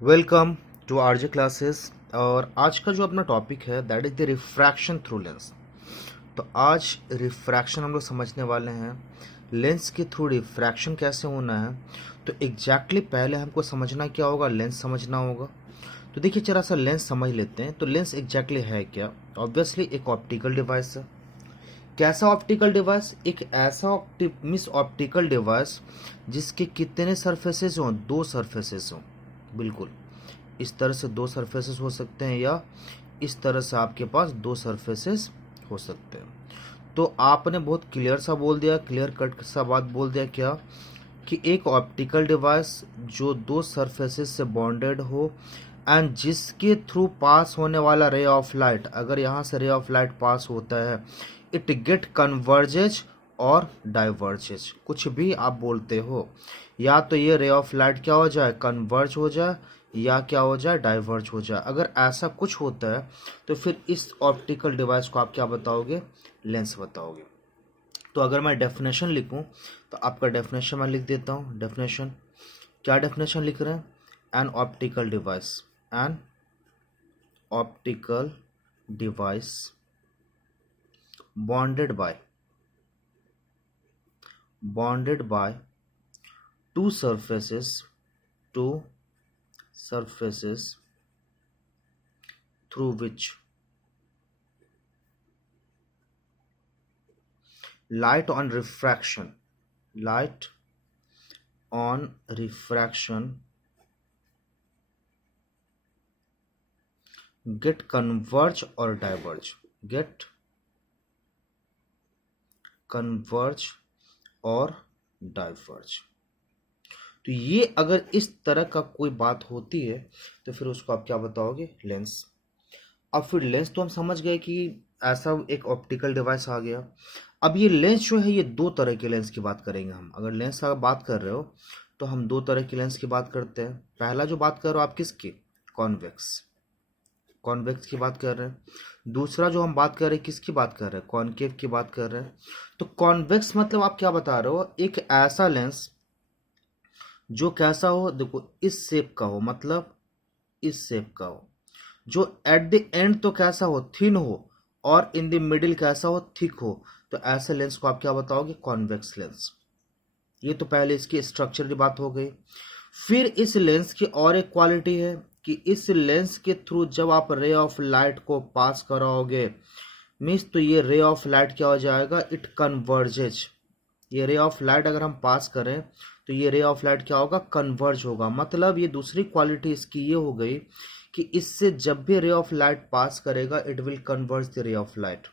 Welcome to RJ classes. और आज का जो अपना टॉपिक है that is the refraction through lens. तो आज रिफ्रैक्शन हम लोग समझने वाले हैं, लेंस के थ्रू रिफ्रैक्शन कैसे होना है। तो एग्जैक्टली पहले हमको समझना क्या होगा, लेंस समझना होगा। तो देखिए जरा सा लेंस समझ लेते हैं। तो लेंस एग्जैक्टली है क्या? ऑब्वियसली एक ऑप्टिकल डिवाइस है। कैसा ऑप्टिकल डिवाइस? एक ऐसा मीन्स ऑप्टिकल डिवाइस जिसके कितने सरफेसेस हों? दो सरफेसेस हों। बिल्कुल इस तरह से दो सरफेसेस हो सकते हैं, या इस तरह से आपके पास दो सरफेसेस हो सकते हैं। तो आपने बहुत क्लियर सा बोल दिया, क्लियर कट सा बात बोल दिया क्या, कि एक ऑप्टिकल डिवाइस जो दो सरफेसेस से बॉन्डेड हो एंड जिसके थ्रू पास होने वाला रे ऑफ लाइट, अगर यहाँ से रे ऑफ लाइट पास होता है, इट गेट कन्वर्जेज और डाइवर्जेज, कुछ भी आप बोलते हो। या तो ये रे ऑफ लाइट क्या हो जाए, कन्वर्ज हो जाए, या क्या हो जाए, डाइवर्ज हो जाए। अगर ऐसा कुछ होता है तो फिर इस ऑप्टिकल डिवाइस को आप क्या बताओगे, लेंस बताओगे। तो अगर मैं डेफिनेशन लिखूं तो आपका डेफिनेशन मैं लिख देता हूं। डेफिनेशन क्या, डेफिनेशन लिख रहे हैं, an optical device, an optical device bonded by two surfaces through which light on refraction get converge or diverge, और डाइवर्ज। तो ये अगर इस तरह का कोई बात होती है तो फिर उसको आप क्या बताओगे, लेंस। अब फिर लेंस तो हम समझ गए कि ऐसा एक ऑप्टिकल डिवाइस आ गया। अब ये लेंस जो है, ये दो तरह के लेंस की बात करेंगे हम। अगर लेंस का बात कर रहे हो तो हम दो तरह के लेंस की बात करते हैं। पहला जो बात कर रहे हो आप किसकी, कॉन्वेक्स की बात कर रहे हैं। दूसरा जो हम बात कर रहे हैं किसकी बात कर रहे हैं, कॉनकेव की बात कर रहे हैं। तो कॉन्वेक्स मतलब आप क्या बता रहे हो, एक ऐसा लेंस जो कैसा हो, देखो इस शेप का हो, मतलब इस शेप का हो, जो एट द एंड तो कैसा हो, थिन हो, और इन द मिडिल कैसा हो, थिक हो। तो ऐसे लेंस को आप क्या बताओगे, कॉन्वेक्स लेंस। ये तो पहले इसकी स्ट्रक्चर की बात हो गई। फिर इस लेंस की और एक क्वालिटी है कि इस लेंस के थ्रू जब आप रे ऑफ लाइट को पास कराओगे, मीन्स तो ये रे ऑफ लाइट क्या हो जाएगा, इट कन्वर्जेज। ये रे ऑफ लाइट अगर हम पास करें तो ये रे ऑफ लाइट क्या होगा, कन्वर्ज होगा। मतलब ये दूसरी क्वालिटी इसकी ये हो गई कि इससे जब भी रे ऑफ लाइट पास करेगा it will converge the ray of light.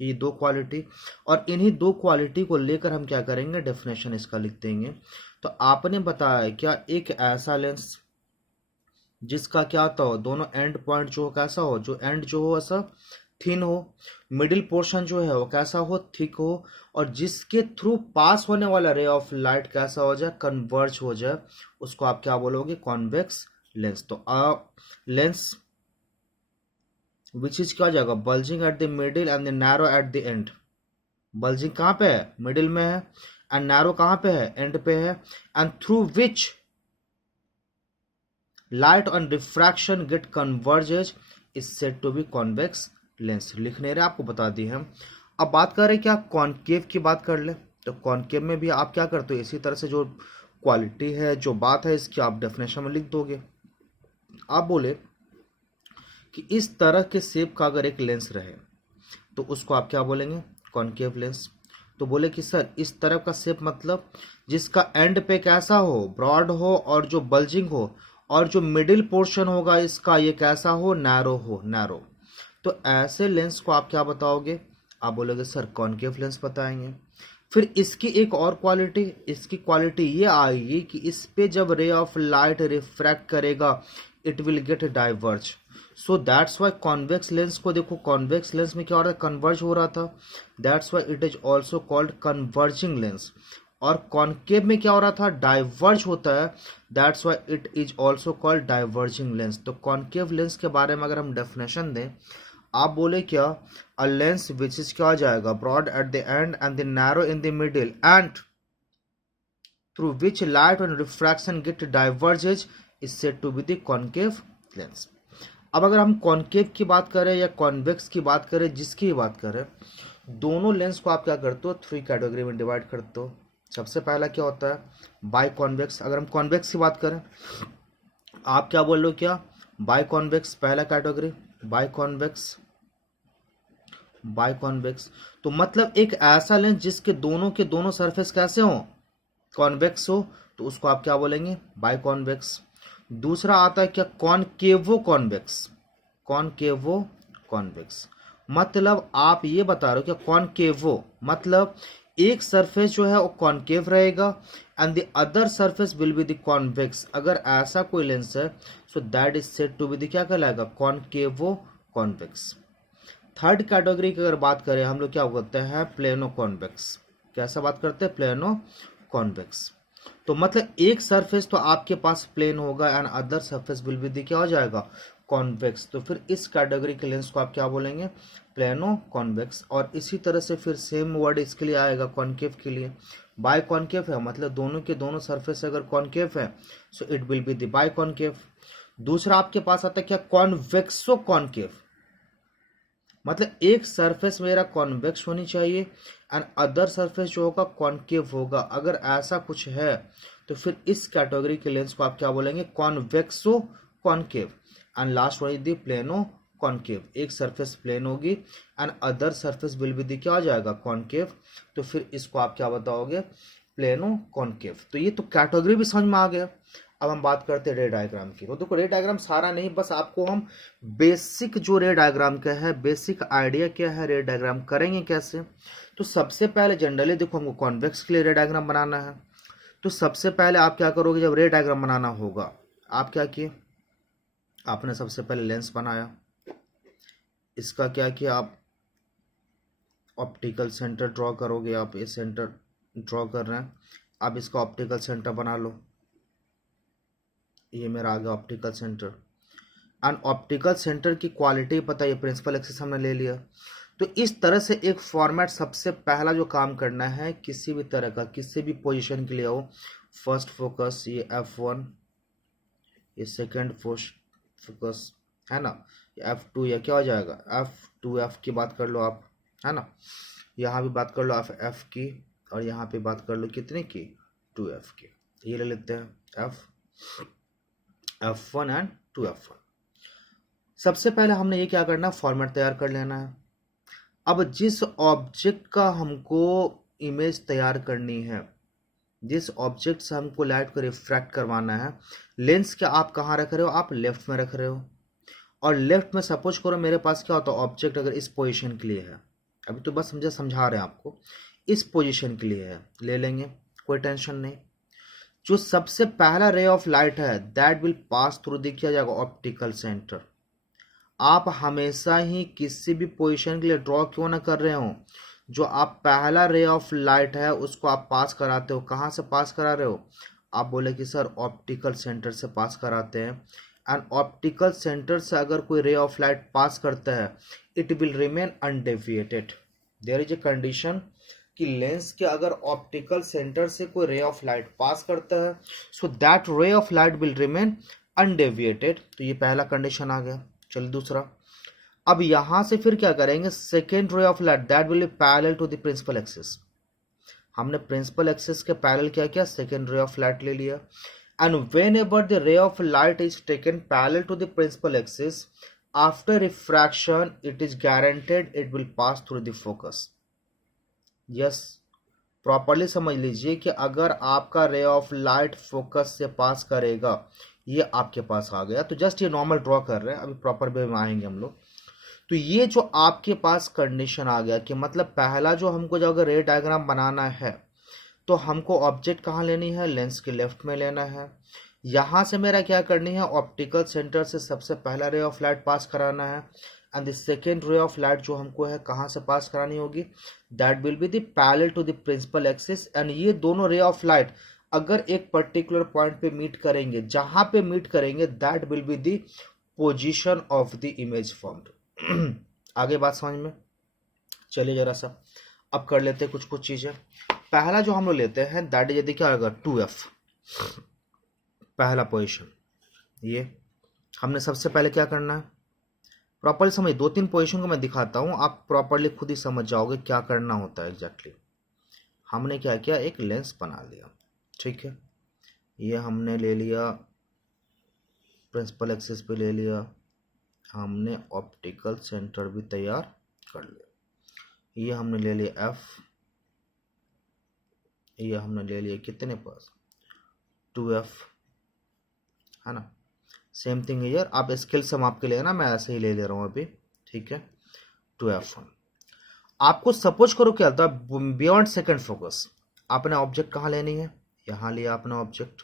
ये दो क्वालिटी, और इन्हीं दो क्वालिटी को लेकर हम क्या करेंगे, डेफिनेशन इसका लिख देंगे। तो आपने बताया क्या, एक ऐसा लेंस जिसका क्या होता हो, दोनों एंड पॉइंट जो कैसा हो, जो एंड जो हो ऐसा थिन हो, मिडिल पोर्शन जो है वो कैसा हो, थिक हो, और जिसके थ्रू पास होने वाला रे ऑफ लाइट कैसा हो जाए, कन्वर्ज हो जाए, उसको आप क्या बोलोगे, कॉन्वेक्स लेंस। तो लेंस विच इज क्या हो जाएगा, bulging at the middle and the narrow eight the and. Bulging कहाँ पे है, मिडिल में है, एंड नैरो कहाँ पे है, एंड पे है, and through which light on refraction get converges is said to be convex lens. लिख नहीं रहे, आपको बता दिए हम। अब बात कर रहे हैं क्या, कॉनकेव की बात कर ले। तो कॉनकेव में भी आप क्या करते हो, इसी तरह से जो क्वालिटी है, जो बात है इसकी, आप डेफिनेशन में लिख दोगे। आप बोले कि इस तरह के शेप का अगर एक लेंस रहे तो उसको आप क्या बोलेंगे, कॉनकेव लेंस। तो बोले कि सर इस तरह का शेप मतलब जिसका एंड पे कैसा हो, ब्रॉड हो, और जो बल्जिंग हो, और जो मिडिल पोर्शन होगा इसका ये कैसा हो, नैरो हो, नैरो। तो ऐसे लेंस को आप क्या बताओगे, आप बोलोगे सर कॉनकेव लेंस बताएंगे। फिर इसकी एक और क्वालिटी, इसकी क्वालिटी ये आएगी कि इस पे जब रे ऑफ लाइट रिफ्रैक्ट करेगा it will get diverge. So that's why convex lens को देखो, कॉन्वेक्स लेंस में क्या हो रहा था, कन्वर्ज हो रहा था, that's why it is also called converging lens. और कॉनकेव में क्या हो रहा था, डाइवर्ज होता है, that's why it is also called diverging lens. तो कॉनकेव लेंस के बारे में अगर हम डेफिनेशन दें, आप बोले क्या, अ लेंस विच इज क्या आ जाएगा, broad at the end and the narrow in the middle and through which light on refraction get diverges is said to be the concave lens. अब अगर हम कॉनकेव की बात करें या कॉन्वेक्स की बात करें, जिसकी भी बात करें, दोनों लेंस को आप क्या करते हो, 3 कैटेगरी में डिवाइड करते हो। सबसे पहला क्या होता है, बाय कॉन्वेक्स। अगर हम कॉन्वेक्स की बात करें, आप क्या बोल रहे हो, क्या बाय कॉन्वेक्स पहला category, biconvex. Biconvex तो मतलब एक ऐसा लेंस जिसके दोनों के दोनों सरफेस कैसे हो, कॉन्वेक्स हो, तो उसको आप क्या बोलेंगे, बाय कॉन्वेक्स। दूसरा आता है क्या, कॉनकेवो कॉन्वेक्स। कॉनकेवो कॉन्वेक्स मतलब आप ये बता रहे हो कि कॉनकेवो मतलब एक सरफेस जो है वो कॉनकेव रहेगा and the other surface will be the convex. अगर ऐसा कोई लेंस है so that is said to be the क्या कहलाएगा, कॉनकेवो कॉन्वेक्स। थर्ड कैटेगरी की अगर बात करें हम लोग क्या करते हैं, प्लेनो कॉन्वेक्स। कैसा बात करते हैं, प्लेनो कॉन्वेक्स। तो मतलब एक सरफेस तो आपके पास प्लेन होगा and other surface will B क्या हो जाएगा, कॉन्वेक्स। तो फिर इस कैटेगरी के लेंस को आप क्या बोलेंगे, प्लेनो कॉन्वेक्स। और इसी तरह से फिर सेम वर्ड इसके लिए आएगा कॉनकेव के लिए। बाय कॉनकेव है मतलब दोनों के दोनों सरफेस अगर कॉनकेव है so it will be the biconcave. दूसरा आपके पास आता है क्या, कॉन्वेक्सो कॉनकेव मतलब एक सरफेस मेरा कॉन्वेक्स होनी चाहिए एंड अदर सरफेस जो होगा कॉनकेव होगा। अगर ऐसा कुछ है तो फिर इस कैटेगरी के लेंस को आप क्या बोलेंगे, कॉन्वेक्सो concave. And last one is the plano concave, एक सरफेस प्लेन होगी and other surface will be the क्या आ जाएगा, कॉनकेव। तो फिर इसको आप क्या बताओगे, प्लेनो कॉनकेव। तो ये तो कैटेगरी भी समझ में आ गया। अब हम बात करते हैं रे डायग्राम की। तो देखो रे डायग्राम सारा नहीं, बस आपको हम बेसिक जो रे डायग्राम का है, बेसिक आइडिया क्या है रे डायग्राम करेंगे कैसे। तो सबसे पहले जनरली देखो हमको कॉन्वेक्स के लिए रे डायग्राम बनाना है। तो सबसे पहले आप क्या करोगे, जब रे डायग्राम बनाना होगा आप क्या किए, आपने सबसे पहले लेंस बनाया, इसका क्या किया, आप ऑप्टिकल सेंटर ड्रॉ करोगे। आप ये सेंटर ड्रॉ कर रहे हैं, आप इसका ऑप्टिकल सेंटर बना लो। ये मेरा आ गया optical centre. And optical centre की क्वालिटी पता है, प्रिंसिपल एक्सिस हमने ले लिया। तो इस तरह से एक फॉर्मेट, सबसे पहला जो काम करना है किसी भी तरह का, किसी भी पोजीशन के लिए हो, फर्स्ट फोकस ये F1, ये सेकंड फोकस है ना, ये F2 या क्या हो जाएगा F2, F की बात कर लो आप, है ना। यहाँ भी बात कर लो आप F की, और यहाँ पे बात कर लो कितने की, 2F की। ये ले लेते हैं F1 एंड 2F1। सबसे पहले हमने ये क्या करना है, फॉर्मेट तैयार कर लेना है। अब जिस ऑब्जेक्ट का हमको इमेज तैयार करनी है, जिस ऑब्जेक्ट से हमको लाइट को रिफ्रैक्ट करवाना है, लेंस क्या आप कहाँ रख रहे हो, आप लेफ्ट में रख रहे हो। और लेफ्ट में सपोज करो मेरे पास क्या होता है, ऑब्जेक्ट अगर इस पोजीशन के लिए है, अभी तो बस समझा रहे हैं आपको, इस पोजीशन के लिए है, ले लेंगे, कोई टेंशन नहीं। जो सबसे पहला रे ऑफ लाइट है दैट विल पास थ्रू दिया जाएगा ऑप्टिकल सेंटर। आप हमेशा ही किसी भी पोजीशन के लिए ड्रॉ क्यों ना कर रहे हो, जो आप पहला रे ऑफ लाइट है उसको आप पास कराते हो, कहाँ से पास करा रहे हो, आप बोले कि सर ऑप्टिकल सेंटर से पास कराते हैं। एंड ऑप्टिकल सेंटर से अगर कोई रे ऑफ लाइट पास करता है it will remain undeviated. There is a condition कि लेंस के अगर ऑप्टिकल सेंटर से कोई रे ऑफ लाइट पास करता है सो दैट रे of light will remain undeviated. तो ये पहला कंडीशन आ गया। चलिए दूसरा, अब यहां से फिर क्या करेंगे, second ray of light that will be parallel to the principal axis. हमने प्रिंसिपल एक्सिस के पैरेलल क्या किया, सेकेंड रे ऑफ लाइट ले लिया। And whenever the ray of light is taken parallel to the principal axis, after refraction it is guaranteed it will pass through the focus. Yes, properly समझ लीजिए कि अगर आपका रे of light focus से पास करेगा, ये आपके पास आ गया। तो जस्ट ये नॉर्मल ड्रॉ कर रहे हैं, अभी प्रॉपर वे में आएंगे हम लोग। तो ये जो आपके पास कंडीशन आ गया कि मतलब पहला जो हमको जो अगर रे डायग्राम बनाना है तो हमको ऑब्जेक्ट कहाँ लेनी है, लेंस के लेफ्ट में लेना है। यहाँ से मेरा क्या करनी है, ऑप्टिकल सेंटर से सबसे पहला रे ऑफ लाइट पास कराना है। And the second ray of light जो हमको है कहाँ से पास करानी होगी, that will be the parallel to the principal axis. And ये दोनों रे ऑफ लाइट अगर एक पर्टिकुलर पॉइंट पे मीट करेंगे, जहां पे मीट करेंगे that will be the position of the image formed. आगे बात समझ में, चलिए जरा सा अब कर लेते हैं कुछ कुछ चीजें। पहला जो हम लोग लेते हैं दैट इज यदि क्या होगा 2F, पहला पोजीशन। ये हमने सबसे पहले क्या करना है, प्रॉपरली समझ, 2-3 पोजीशन को मैं दिखाता हूँ, आप प्रॉपरली खुद ही समझ जाओगे क्या करना होता है एग्जैक्टली। हमने क्या किया, एक लेंस बना लिया, ठीक है, ये हमने ले लिया, प्रिंसिपल एक्सिस पे ले लिया, हमने ऑप्टिकल सेंटर भी तैयार कर लिया, ये हमने ले लिया एफ, ये हमने ले लिया कितने पास 2f, है ना। सेम थिंग ईयर, आप स्केल से माप के लिए ना, मैं ऐसे ही ले रहा हूँ अभी, ठीक है, 2f1। आपको सपोज करो क्या था, बियॉन्ड सेकंड फोकस, आपने ऑब्जेक्ट कहाँ लेनी है, यहाँ लिया आपने ऑब्जेक्ट,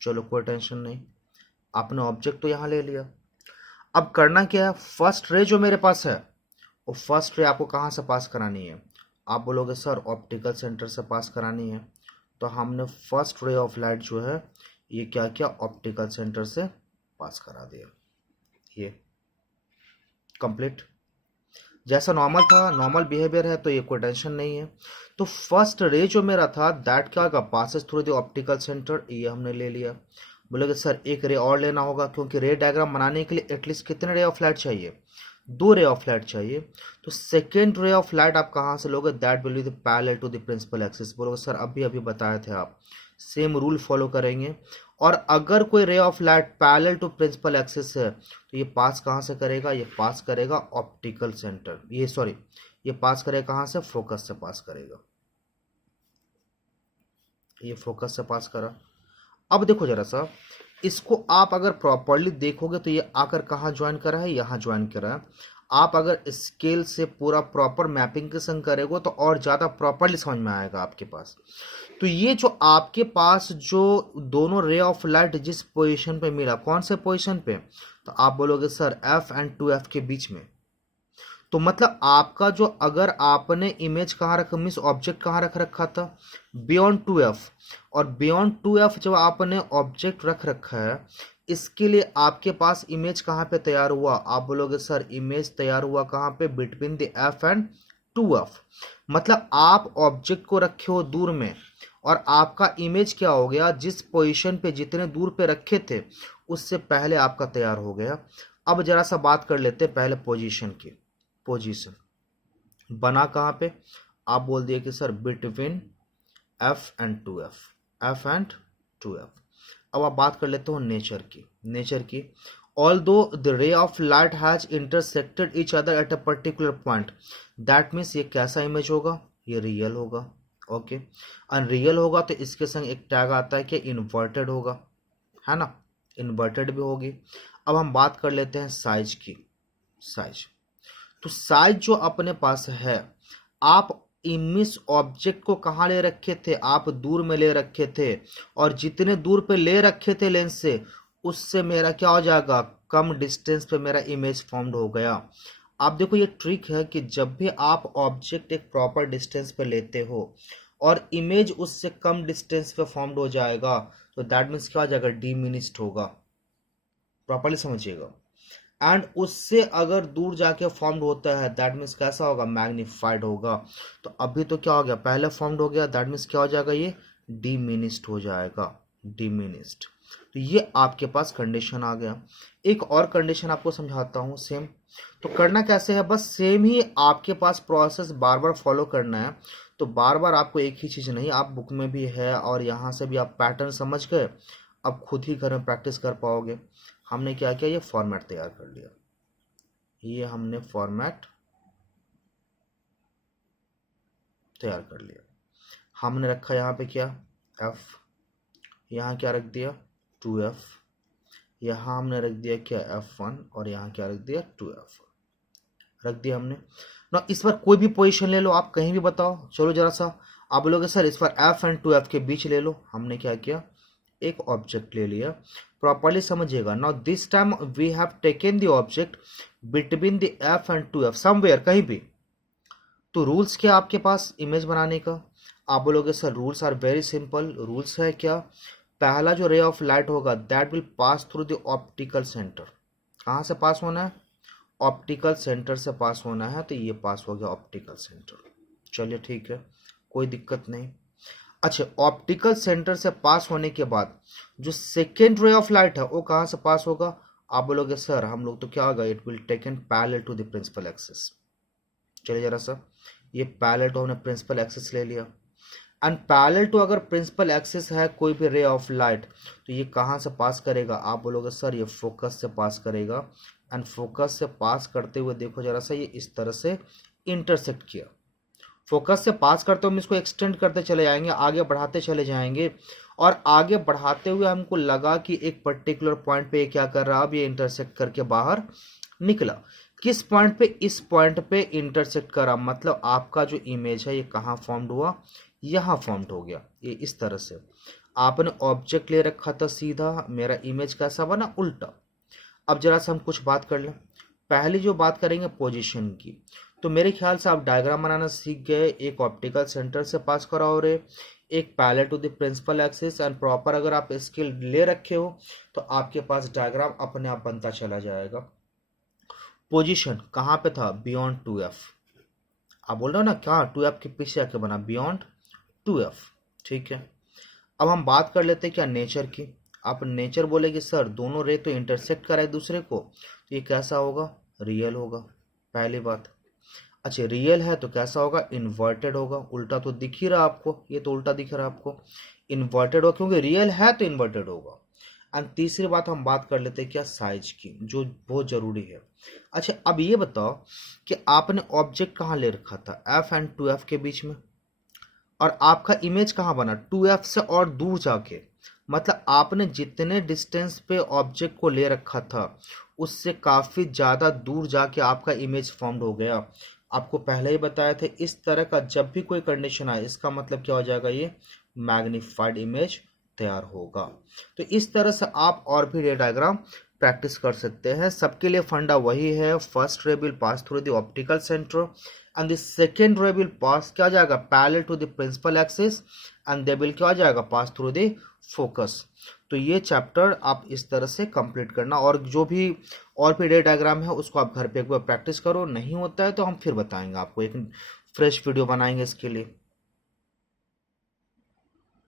चलो कोई टेंशन नहीं, आपने ऑब्जेक्ट तो यहाँ ले लिया। अब करना क्या है, फर्स्ट रे जो मेरे पास है, वो फर्स्ट रे आपको कहाँ से पास करानी है, आप बोलोगे सर ऑप्टिकल सेंटर से पास करानी है, तो हमने फर्स्ट रे ऑफ लाइट जो है ये क्या किया, ऑप्टिकल सेंटर से पास करा दिया, ये कंप्लीट। जैसा नॉर्मल था, नॉर्मल बिहेवियर है, तो ये कोई टेंशन नहीं है। तो फर्स्ट रे जो मेरा था दैट क्या होगा, passes through the optical centre, ये हमने ले लिया। बोलोगे सर एक रे और लेना होगा, क्योंकि रे डायग्राम बनाने के लिए एटलीस्ट कितने रे ऑफ लाइट चाहिए, 2 रे ऑफ लाइट चाहिए। तो सेकेंड रे ऑफ लाइट आप कहाँ से लोगे, that will be the parallel to the principal axis. बोलोगे सर अभी अभी बताए थे आप, सेम रूल फॉलो करेंगे। और अगर कोई ray of light parallel to principal axis है तो ये पास कहाँ से करेगा, ये पास करेगा ऑप्टिकल सेंटर, ये सॉरी ये पास करेगा कहाँ से, फोकस से पास करेगा, ये फोकस से पास करा। अब देखो जरा सा, इसको आप अगर प्रॉपरली देखोगे तो ये आकर कहाँ ज्वाइन करा है, यहाँ ज्वाइन करा है। आप अगर स्केल से पूरा प्रॉपर मैपिंग के संग करेगो तो और ज़्यादा प्रॉपरली समझ में आएगा आपके पास। तो ये जो आपके पास जो दोनों रे ऑफ लाइट जिस पोजीशन पे मिला, कौन से पोजीशन पे, तो आप बोलोगे सर एफ एंड 2f के बीच में। तो मतलब आपका जो, अगर आपने इमेज कहाँ रखा, मीन्स ऑब्जेक्ट कहाँ रख रखा था, बियॉन्ड 2f, और बियॉन्ड 2f जब आपने ऑब्जेक्ट रख रखा है, इसके लिए आपके पास इमेज कहाँ पे तैयार हुआ, आप बोलोगे सर इमेज तैयार हुआ कहाँ पे, between the f and 2f। मतलब आप ऑब्जेक्ट को रखे हो दूर में, और आपका इमेज क्या हो गया, जिस पोजीशन पे जितने दूर पे रखे थे उससे पहले आपका तैयार हो गया। अब जरा सा बात कर लेते हैं पहले पोजीशन की। पोजीशन बना कहाँ पे, आप बोल दिए कि sir between f and 2f, f and 2f। अब आप बात कर लेते हो नेचर की। नेचर की, although the ray of light has intersected each other at a particular point, that means ये कैसा इमेज होगा, ये रियल होगा, ओके। अनरियल होगा तो इसके संग एक टैग आता है कि इन्वर्टेड होगा, है ना, इन्वर्टेड भी होगी। अब हम बात कर लेते हैं साइज की। साइज, तो साइज जो अपने पास है, आप इमेज ऑब्जेक्ट को कहाँ ले रखे थे, आप दूर में ले रखे थे, और जितने दूर पे ले रखे थे लेंस से, उससे मेरा क्या हो जाएगा, कम डिस्टेंस पे मेरा इमेज फॉर्म्ड हो गया। आप देखो ये ट्रिक है कि जब भी आप ऑब्जेक्ट एक प्रॉपर डिस्टेंस पे लेते हो और इमेज उससे कम डिस्टेंस पे फॉर्म्ड हो जाएगा, तो दैट मीन्स क्या हो जाएगा, डिमिनिश्ड होगा, प्रॉपरली समझिएगा। एंड उससे अगर दूर जाके फॉर्म्ड होता है, दैट मीन्स कैसा होगा, मैग्नीफाइड होगा। तो अभी तो क्या हो गया, पहले फॉर्म्ड हो गया, दैट मीन्स क्या हो जाएगा, ये डिमिनिश्ड हो जाएगा, डिमिनिश्ड। तो ये आपके पास कंडीशन आ गया। एक और कंडीशन आपको समझाता हूँ सेम। तो करना कैसे है, बस सेम ही आपके पास प्रोसेस बार बार फॉलो करना है। तो बार बार आपको एक ही चीज़ नहीं, आप बुक में भी है और यहाँ से भी आप पैटर्न समझ गए, अब खुद ही घर में प्रैक्टिस कर पाओगे। हमने क्या किया, ये फॉर्मेट तैयार कर लिया, ये हमने फॉर्मेट तैयार कर लिया। हमने रखा यहाँ पे क्या, f, यहाँ क्या रख दिया 2f, यहाँ हमने रख दिया क्या f1, और यहाँ क्या रख दिया 2f रख दिया हमने ना। इस बार कोई भी पोजीशन ले लो, आप कहीं भी बताओ, चलो जरा सा। आप बोलोगे सर इस बार f एंड 2f के बीच ले लो, हमने क्या किया, एक ऑब्जेक्ट ले लिया। प्रॉपरली समझिएगा, now this time we have taken the object between the f and 2f, somewhere, कहीं भी। तो रूल्स क्या आपके पास इमेज बनाने का, आप बोलोगे sir rules are very simple. Rules है क्या, पहला जो रे ऑफ लाइट होगा that will pass through the optical centre. कहाँ से पास होना है, ऑप्टिकल सेंटर से पास होना है, तो ये पास हो गया ऑप्टिकल सेंटर। चलिए ठीक है, कोई दिक्कत नहीं। अच्छा, ऑप्टिकल सेंटर से पास होने के बाद जो सेकेंड रे ऑफ लाइट है वो कहाँ से पास होगा? आप बोलोगे सर हम लोग तो क्या होगा, it will taken parallel to the principal axis. चलिए जरा सा, ये पैरेलल टू हमने प्रिंसिपल एक्सिस ले लिया, एंड पैरेलल टू अगर प्रिंसिपल एक्सिस है कोई भी रे ऑफ लाइट, तो ये कहाँ से पास करेगा? आप बोलोगे सर ये फोकस से पास करेगा, एंड फोकस से पास करते हुए देखो जरा सा, ये इस तरह से इंटरसेक्ट किया। फोकस से पास करते हुए हम इसको एक्सटेंड करते चले जाएंगे, आगे बढ़ाते चले जाएंगे, और आगे बढ़ाते हुए हमको लगा कि एक पर्टिकुलर पॉइंट पे ये क्या कर रहा है, अब ये इंटरसेक्ट करके बाहर निकला। किस पॉइंट पे? इस पॉइंट पे इंटरसेक्ट करा, मतलब आपका जो इमेज है ये कहाँ फॉर्म्ड हुआ? यहाँ फॉर्म्ड हो गया। ये इस तरह से आपने ऑब्जेक्ट ले रखा था सीधा, मेरा इमेज कैसा बना? उल्टा। अब जरा से हम कुछ बात कर लें। पहली जो बात करेंगे पोजीशन की, तो मेरे ख्याल से आप डायग्राम बनाना सीख गए। एक ऑप्टिकल सेंटर से पास करा हो रहे, एक parallel to the principal axis, and proper अगर आप स्केल ले रखे हो तो आपके पास डायग्राम अपने आप बनता चला जाएगा। पोजीशन कहाँ पे था? Beyond 2f। आप बोल रहे हो ना क्या 2f के पीछे आके बना? Beyond 2f। ठीक है, अब हम बात कर लेते हैं क्या नेचर की। आप नेचर बोलेगी सर दोनों रे तो इंटरसेक्ट करा एक दूसरे को, तो ये कैसा होगा? रियल होगा, पहली बात। अच्छा, रियल है तो कैसा होगा? इन्वर्टेड होगा। उल्टा तो दिख ही रहा आपको, ये तो उल्टा दिख रहा है आपको, इन्वर्टेड होगा, क्योंकि रियल है तो इन्वर्टेड होगा। एंड तीसरी बात हम बात कर लेते हैं क्या साइज की, जो बहुत जरूरी है। अच्छा, अब ये बताओ कि आपने ऑब्जेक्ट कहाँ ले रखा था? एफ एंड 2f के बीच में, और आपका इमेज कहाँ बना? 2f से और दूर जाके, मतलब आपने जितने डिस्टेंस पे ऑब्जेक्ट को ले रखा था उससे काफ़ी ज़्यादा दूर जाके आपका इमेज फॉर्म्ड हो गया। आपको पहले ही बताया था इस तरह का जब भी कोई कंडीशन आए इसका मतलब क्या हो जाएगा? ये मैग्नीफाइड इमेज तैयार होगा। तो इस तरह से आप और भी रे डायग्राम प्रैक्टिस कर सकते हैं। सबके लिए फंडा वही है, first ray will pass through the optical centre and the second ray will pass क्या जाएगा? Parallel to the principal axis, and they will क्या जाएगा? Pass through the focus. तो ये चैप्टर आप इस तरह से कंप्लीट करना, और जो भी और भी रे डायग्राम है उसको आप घर पे एक बार प्रैक्टिस करो, नहीं होता है तो हम फिर बताएंगे आपको, एक फ्रेश वीडियो बनाएंगे इसके लिए।